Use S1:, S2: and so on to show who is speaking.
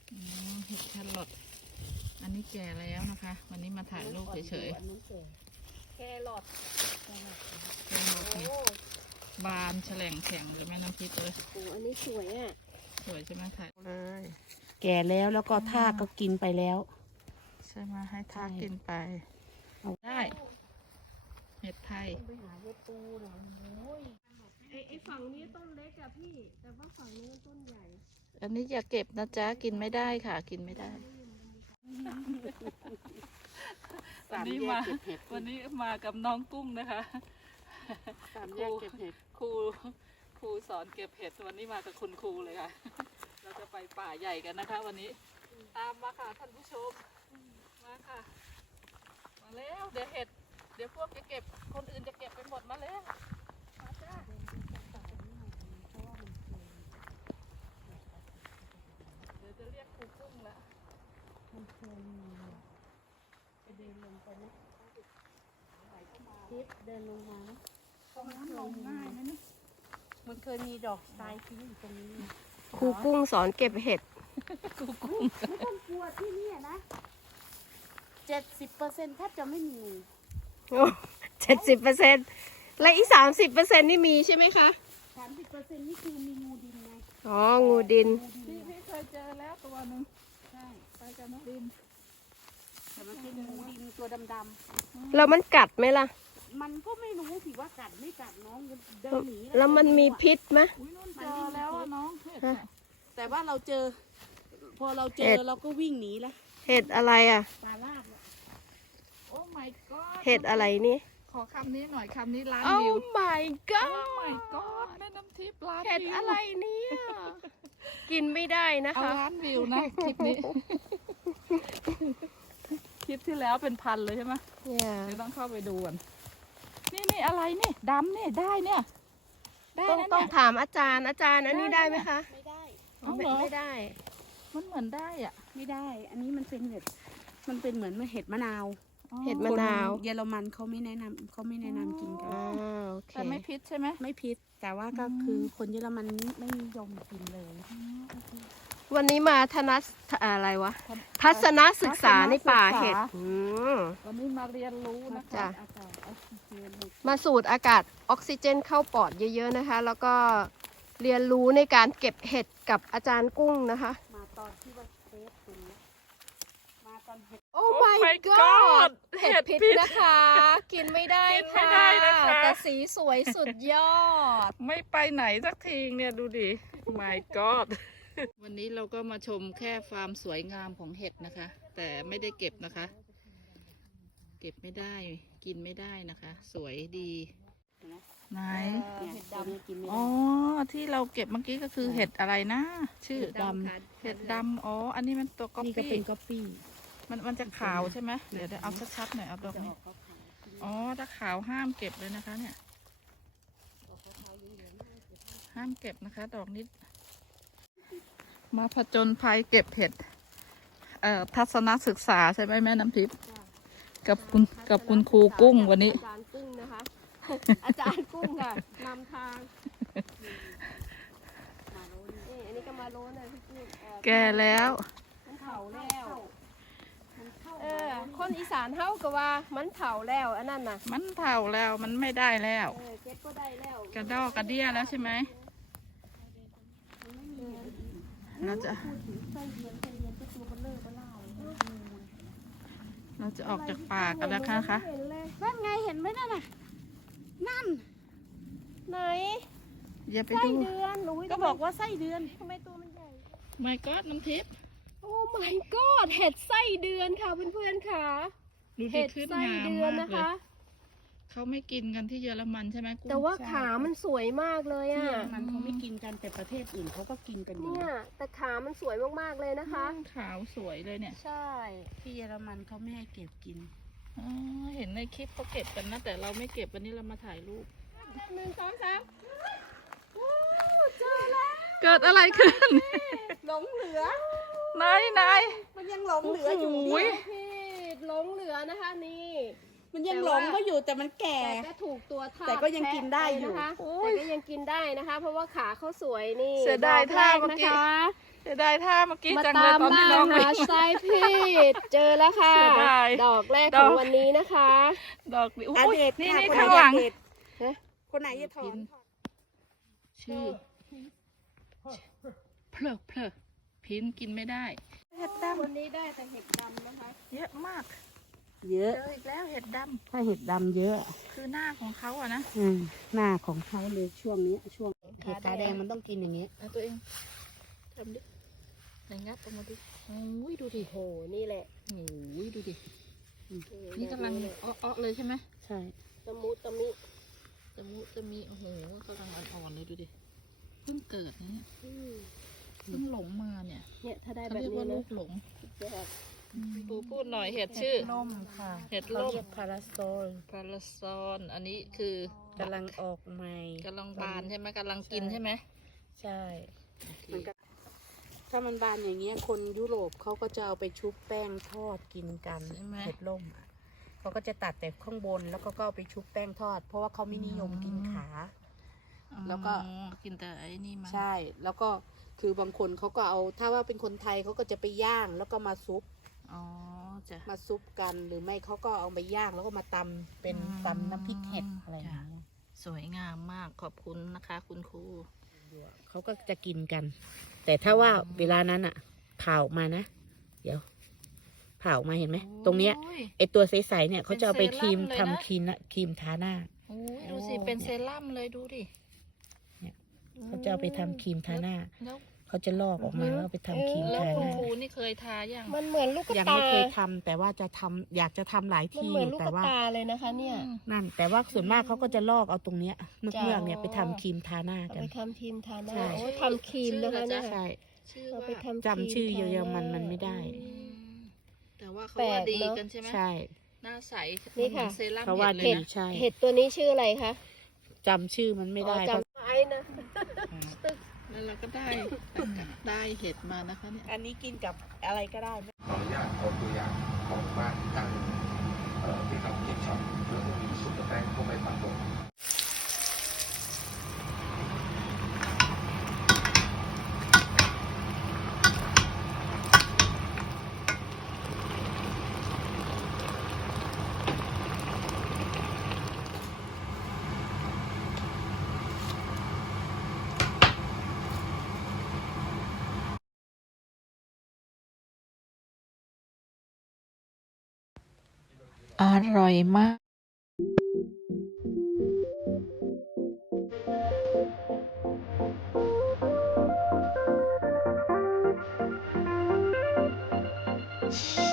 S1: เห็ดแครอทอันนี้แก่แล้วนะคะ วันนี้มาถ่ายรูปเฉย
S2: แครอท
S1: ๆแครอทนี่บานแฉลงแข็งเลยแม่น้ำพริกเลย
S2: โอ้อันนี้สวยอ่ะ
S1: สวยใช่ไหมถ่ายเลย
S2: แก่แล้วก็ทากก็กินไปแล้ว
S1: ใช่ไหมให้ทากกินไปได้ เห็ดไทย
S2: ไปหาเห็ดปูหน่อยโอ้ยไอฝั่งนี้ต้นเล็กอะพี่แต่ว่าฝั่งนี้ต้นใหญ่
S1: อันนี้อย่าเก็บนะจ๊ะกินไม่ได้ค่ะ กินไม่ได้วันนี้มากับน้องกุ้งนะคะครูสอนเก็บเห็ดวันนี้มากับคุณครูเลยค่ะเราจะไปป่าใหญ่กันนะคะ วันนี้ตามมาค่ะท่านผู้ชมมาค่ะมาแล้วเดี๋ยวพวกจะเก็บคนอื่นจะเก็บไปหมดมาแล้วมาจ้าเดี๋ยวจะเรียกครูกุ้งแล้ว
S2: มันเคยมีไปเดินลงไปไหมทิพเดินลงมาตรงนั้นลงง่ายนะนี่มันเคยมีดอกทรายทิ้งอยู่ตรงนี้
S3: ครูกุ้งสอนเก็บเห็ด
S1: ครูกุ้ง
S2: ไม่ต้องกลัวที่นี่นะ70%แทบจะไม่มี
S3: 70%และอีก30%นี่มีใช่ไหมคะ
S2: 30%นี่คือมีงูดินไง
S3: อ๋องูดิน
S1: พี่เคยเจอแล้วตัวหนึ่ง
S2: ใช่
S1: ไปกันนะดิน
S2: แต่มันเป็นงูดินตัวดำ
S3: ๆแล้วมันกัดไหมล่ะ
S2: มันก็ไม่รู้สิว่ากัดไม่กัดน้องเดินหนี
S3: แล้วมันมีพิษไหม
S1: เจอแล้วน้อง
S2: แต่ว่าเราเจอพอเราเจอเราก็วิ่งหนีแล้ว
S3: เห็ดอะไรอ่ะ
S2: ปลาลาด
S1: โอ้ my god
S3: เห็ดอะไรนี่
S1: ขอคำนี้หน่อยคำนี้ล้าน
S3: วิว
S1: Oh
S3: my god
S1: Oh my god แม่น้ำทิพย์ล้านวิว
S3: เห็ดอะไรเนี่ยกินไม่ได้นะ
S1: เอา
S3: คะ
S1: ล้านวิวนะคลิปนี้คลิปที่แล้วเป็นพันเลยใช่ไหมเดี๋ยวต้องเข้าไปดูกันนี่อะไรนี่ดำนี่ได้เนี่ยได้
S3: ต้องถามอาจารย์อันนี้ได้ไหมคะ
S2: ไม่ได้
S3: ไม่ได้
S1: มันเหมือนได้อ่ะ
S2: ไม่ได้อันนี้มันเป็นเห็ดมันเป็นเหมือนเห็ดมะนาว
S3: เห็ดมะนาว
S2: เยอรมันเขาไม่แนะนำกินกัน
S1: แต่ไม่พิษใช่ไหม
S2: ไม่พิษแต่ว่าก็คือคนเยอรมันไม่นิยมกินเลย
S3: วันนี้มาอะไรวะทัศนศึกษาในป่าเห็ด
S1: วันนี้มาเรียนรู้นะคะ
S3: มาสูดอากาศออกซิเจนเข้าปอดเยอะๆนะคะแล้วก็เรียนรู้ในการเก็บเห็ดกับอาจารย์กุ้งนะคะ
S2: มาตอนที่ว่าเทปตรงนี้มาตอนเห็ด
S3: Oh my god เห็ดพิษนะคะ กินไม่ได้ค่ะแต่สีสวยสุดยอด
S1: ไม่ไปไหนสักทีเนี่ยดูดิ My god วันนี้เราก็มาชมแค่ฟาร์มสวยงามของเห็ดนะคะแต่ไม่ได้เก็บนะคะเก็บไม่ได้กินไม่ได้นะคะสวยดีไหน
S2: เห็ดดำกินไม่ได้
S1: อ๋อที่เราเก็บเมื่อกี้ก็คือเห็ดอะไรนะชื่อดำเห็ดดำอ๋ออันนี้มันตัวก๊อปปี้
S2: นี่ก็เป็นก๊อปปี้
S1: มันจะขาวใช่ไหมเดี๋ยวเอาชัดๆหน่อยเอาดอกนี้อ๋อถ้าขาวห้ามเก็บเลยนะคะเนี่ยห้ามเก็บนะคะดอกนี้มาผจญภัยเก็บเห็ดทัศนศึกษาใช่ไหมแม่น้ำทิพย์กับคุณครูกุ้งวันนี้
S3: อาจารย์กุ้งนะคะอาจารย์กุ้งค่ะนำทางอันนี้ก็มาโรนเลยพี่กุ้ง
S1: แก่แล้ว
S3: มันเผาแล้วคนอีสานเฮาก็ว่ามันเผาแล้วอันนั้นน่ะ
S1: มันเผาแล้วมันไม่ได้แล้ว
S3: เก็บก็ได้แล้ว
S1: กระดอกกระเดี้ยแล้วใช่ไหมเราจะออกจากป่ากันแล้วนะคะ
S2: นั่นไงเห็นไหมนั่นน่ะนั่น
S3: ไหน
S1: อย่าไปดู
S3: ไส้เดือน
S2: ก็บอกว่าไส้เดือน
S3: ทำไมตัวมันใหญ่
S1: My God น้ำทิพย์
S3: โอ้ my god เห็ดไส้เดือนค่ะเพื่อนๆค่ะ
S1: เห็ดไส้เดือนนะคะเขาไม่กินกันที่เยอรมันใช่ไหม
S3: แต่ว่าขามันสวยมากเลยอ่ะ
S2: มันเขาไม่กินกันแต่ประเทศอื่นเขาก็กินกัน
S3: เนี่ยแต่ขามันสวยมากๆเลยนะคะ
S1: ขาวสวยเลยเนี่ย
S3: ใช่
S2: ที่เยอรมันเขาไม่ให้เก็บกิน
S1: เห็นในคลิปเขาเก็บกันนะแต่เราไม่เก็บวันนี้เรามาถ่ายรูป
S3: 1 2 3เจอแล้ว
S1: เกิดอะไรขึ้น
S3: หลงเหลือ
S1: ไหน
S3: มันยังหลงเหลืออยู่พี่หลงเหลือนะคะนี่
S2: มันยังหลงก็อยู่แต่มันแก่
S3: แต่ก็ถูกตัวทา
S2: แต่ก็ยังกินได้อยู่
S3: นะคะแต่ก็ยังกินได้นะคะเพราะว่าขาเขาสวยนี่
S1: เสียดายท่าเมื่อกี้เสียดายท่าเมื่อกี้
S3: มา
S1: จังเล
S3: ตาย ม
S1: ตอนที่
S3: ล่า
S1: น้องไป
S3: หาไซพีดเจอแล้วค่ะ
S1: เสียดาย
S3: ดอกแรก
S1: ด
S3: ข
S1: อ
S3: อก งวันนี้นะคะ
S1: ดอกนี้
S2: อา
S1: อุ้ย
S2: เด็ด
S1: นี่
S2: ค่ะ
S1: นี่
S2: คน
S1: ข้าง
S2: ไหน
S1: หลัง
S2: เด็ด
S3: ฮะ
S2: คนไหนจะถอน
S1: ชื่อเพลอเพลอพินกินไม่ได้เห็ดด
S3: วันนี้ได้แต่เห็ดดำนะคะ
S1: ำเยอะมาก
S2: เยอะ
S1: เจออีกแล้วเห็ดด
S2: ถ้าเห็ดดำเยอะ
S1: ำคือหน้าของเขาอะนะ
S2: หน้าของเขาเลยช่วงนี้ช่วงเห็ดตาแดงมันต้องกินอย่างเงี้ย
S1: เอาตัวเองทำดิไหนงัดออกมาดิโอ้ยดูดิ
S3: โห นี่แหละ
S1: โอ้ยดูดินี่กำลังอ้อๆเลยใช่ไหม
S2: ใช่
S3: ตะมุตะมิ
S1: จะมีโอ้โหกำลังอ่อนๆเลยดูดิเพิ่งเกิดนะเนี่ย
S3: อืม
S1: เพิ่งหลงมาเนี่ย
S3: เนี่ยถ้าได้
S1: เขา
S3: แบบ
S1: เรียก
S3: นี้
S1: ว่า
S3: นะ
S1: ลูกหลง
S3: จะแบบ
S1: ปูพูดหน่อยเห็ดชื่อ
S2: ล่มค่ะ
S1: เห็ด
S2: เขา
S1: ล่ม
S2: เรียกพาราโซล
S1: พาราซอนอันนี้คือก
S2: ำลังออกใหม่
S1: กำลังบานใช่ไหมกำลังกินใช่ไหม
S2: ใช่
S1: โอเค
S2: ถ้ามันบานอย่างเงี้ยคนยุโรปเขาก็จะเอาไปชุบแป้งทอดกินกัน
S1: ใช่ไหม
S2: เห็ดล่มอะเขาก็จะตัดแต่ข้างบนแล้วก็เอาไปชุบแป้งทอด เพราะว่าเขาไม่นิยมกินขา แล้วก็
S1: อ๋อกินแต่ไอ้นี่มัน
S2: ใช่แล้วก็คือบางคนเขาก็เอาถ้าว่าเป็นคนไทยเขาก็จะไปย่างแล้วก็มาซุป
S1: อ๋อจ้ะ
S2: มาซุปกันหรือไม่เขาก็เอาไปย่างแล้วก็มาตำเป็นตำน้ำพริกเห็ดอะไรอย่างเงี้ย
S1: สวยงามมากขอบคุณนะคะ คุณครู
S2: เขาก็จะกินกัน แต่ถ้าว่าเวลานั้นอ่ะผ่าออกมานะเดี๋ยวผ่าออกมาเห็นไหมตรงเนี้ย
S1: โอ้ย
S2: ไอตัวใสๆเนี่ยเขาจะเอาไปครีม
S1: เป็นเซรั่มเลยนะ
S2: ทำครีมทาหน้า
S1: โอ้ยดูสิเป็นเซรั่มเลยดูดิ
S2: เนี่ย เขาจะเอาไปทำครีมทาหน้า
S1: แล้ว
S2: เขาจะลอกออกมาแล้วเอาไปทำครีม
S1: แล้ว
S2: ทา
S1: คุ
S2: ห
S1: ณ
S2: น้า
S1: ครูนี่เคยทายัง
S3: มันเหมือนลูกกระ
S2: ยัง
S3: ตา
S2: ไม่เคยทำแต่ว่าจะทำอยากจะทำหลาย
S3: มัน
S2: ที่
S3: เหมือนลูก
S2: แต่
S3: กระ
S2: ว่า
S3: ตาเลยนะคะ เนี่ย
S2: นั่น แต่ว่าส่วนมากเขาก็จะลอกเอาตรงเนี้ยเมือก
S3: จ้ะ
S2: เมือกเนี่ยไปทำครีมทาหน้า
S3: เอา
S2: กัน
S3: ไปทำครีมทาหน้า
S2: ใช่
S3: โอ้ยทำครีมนะคะเนี่ย
S2: ใช่
S1: ชื่อ
S3: เอา
S1: ว่า
S3: ไปทำ
S2: จำชื่อเยอะๆมันไม่ได้
S1: อืมแต่ว่าเขา
S3: แปล
S1: ว่าก ดี
S3: เนอะ
S1: กันใช่ไหม
S2: ใช่
S1: หน้าใส
S3: นี่ค่ะ
S1: เหมือเซรั่ม
S2: เขาว่า
S1: ห็ดเล
S2: ดี
S1: ยนะ
S2: ใช่
S3: เห็ดตัวนี้ชื่ออะไรคะ
S2: จำชื่อมันไม่ได้
S3: อ๋อ
S2: เพราะ
S3: จำไว้นะ
S1: แล้วเราก็ได้เห็ดมานะคะเนี่ย
S2: อันนี้กินกับอะไรก็ได้
S4: ขออนุญาตเอาตัวอย่างของบ้านตั้งที่ทำกินช็อปแล้วก็มีซุปกาแฟเข้าไปปัดตก
S1: อร่อยมาก
S4: เ